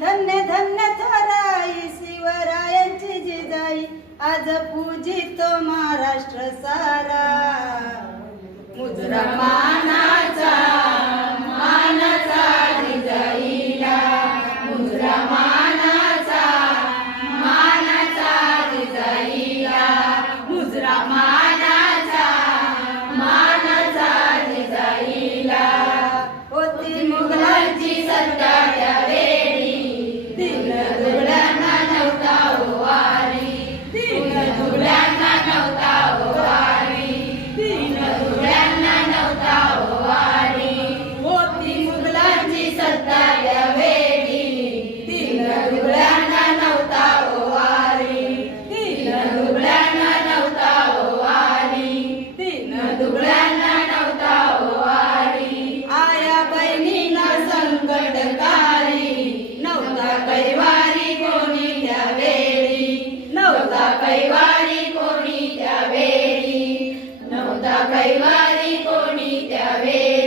धन्य धन्य थोराई शिवरायांची जिजाई आज पूजितो महाराष्ट्र सारा मुजरा मानाचा मानाचा जिजाईला मुजरा मानाचा मानाचा जिजाईला मुजरा मानाचा मानाचा जिजाईला होती मुघलांची सत्ता त्यावेळी दिन दुबळ्यांना नव्हता वारी दिन दुबळ्यांना नव्हता वारी दिन दुबळ्यांना नव्हता वारी होती मुघलांची सत्ता त्यावेळी दिन दुबळ्यांना नव्हता वारी दिन दुबळ्यांना नव्हता वारी दिन दुबळ्यांना नव्हता वारी आया बहिणीला संकटकारी नव्हता कैवारी कोणी त्यावेळी नव्हता कैवारी कोणी त्यावेळी नव्हता कैवारी कोणी त्यावेळी